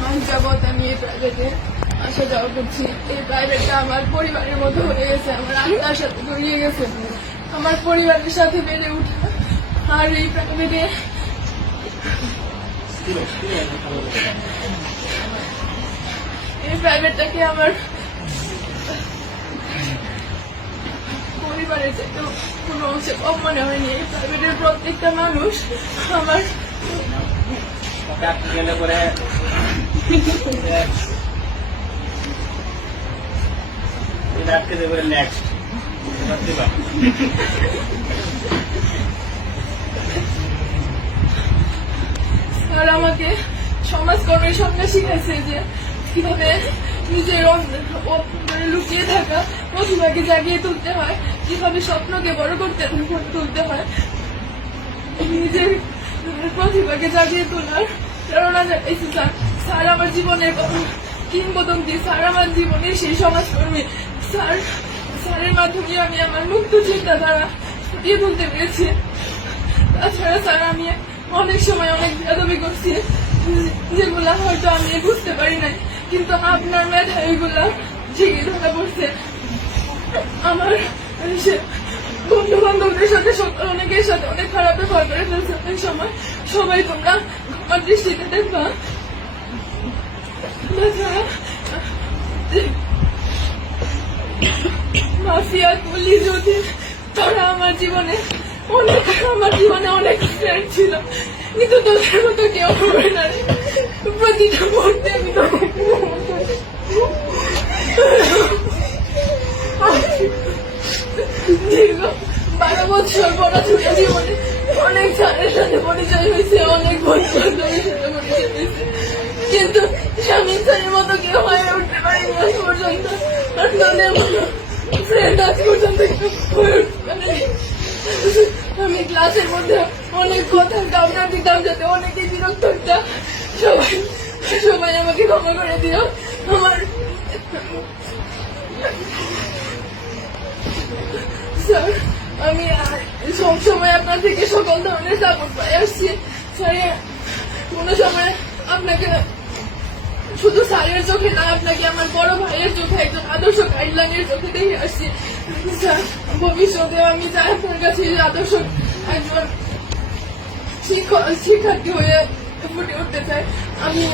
মাস যাবত আমি এই প্রাইভেটে আসা যাওয়া করছি। এই প্রাইভেটটা আমার পরিবারের মতো হয়ে গেছে, আমার আত্মার সাথে জড়িয়ে গেছে, আমার পরিবারের সাথে বেড়ে উঠা। আর এই প্রাইভেটটাকে আমার পরিবারের চাইতে কোনো অংশে কম মনে হয়নি। এই প্রাইভেটের প্রত্যেকটা মানুষ আমার আর আমাকে সমাজকর্মের সামনে শিখেছে যে কিভাবে নিজের লুকিয়ে থাকা প্রতিভাকে জাগিয়ে তুলতে হয়, কিভাবে স্বপ্নকে বড় করতে তুলতে হয়, নিজের প্রতিভাকে জাগিয়ে তোলার প্রেরণা জানাইছে স্যার। স্যার আমার জীবনের কিংবদন্তি, স্যার আমার জীবনের সেই সমাজকর্মী। স্যারের মাধ্যমে আমি আমার মুক্ত চিন্তাধারা ফুটিয়ে তুলতে পেরেছি। তাছাড়া স্যার আমি অনেক সময় অনেক বেয়াদবি করছি, যেগুলা হয়তো আমি বুঝতে পারি নাই, কিন্তু আপনার মেধা এগুলা ঠিকই ধরা পড়ছে। আমার বন্ধু বান্ধবদের সাথে অনেকের সাথে অনেক খারাপ ব্যবহার করে ফেলছে অনেক সময়। সবাই তোমরা আমার দৃষ্টিতে দেখবা। তাছাড়া মাফিয়া পুলিশ যদি তারা আমার জীবনে অনেক ফ্রেন্ড ছিল, কিন্তু তোদের মতো কেউ হবে না। প্রতিটা মুহূর্তে আমি দীর্ঘ 12 বছর পড়াশোনা জীবনে অনেক স্যারের সাথে পরিচয় হয়েছে, অনেক বন্ধু বান্ধবের সাথে পরিচয় হয়েছে, কিন্তু স্বামী স্যারের মতো কেউ হয়ে উঠতে পারিনি আজ পর্যন্ত। আর তাদের মতো ফ্রেন্ড আজ পর্যন্ত হয়ে উঠতে পারেনি। আমি ক্লাসের মধ্যে অনেক কথা কামড়া দিতাম যাতে অনেকে বিরক্ত হতাম। সবাই আমাকে ক্ষমা করে দিও। আমার স্যার, আমি সবসময় আপনার থেকে সকল ধরনের সাপোর্ট পাই আসছি। স্যার, কোনো সময় আপনাকে শুধু স্যারের চোখে না, আপনাকে আমার বড় ভাইয়ের চোখে, একজন আদর্শ গাইডলাইনের চোখে দেখে আসছি। স্যার, ভবিষ্যতে আমি চাই আপনার কাছে আদর্শ একজন শিক্ষার্থী হয়ে ফুটে উঠতে চাই। আমি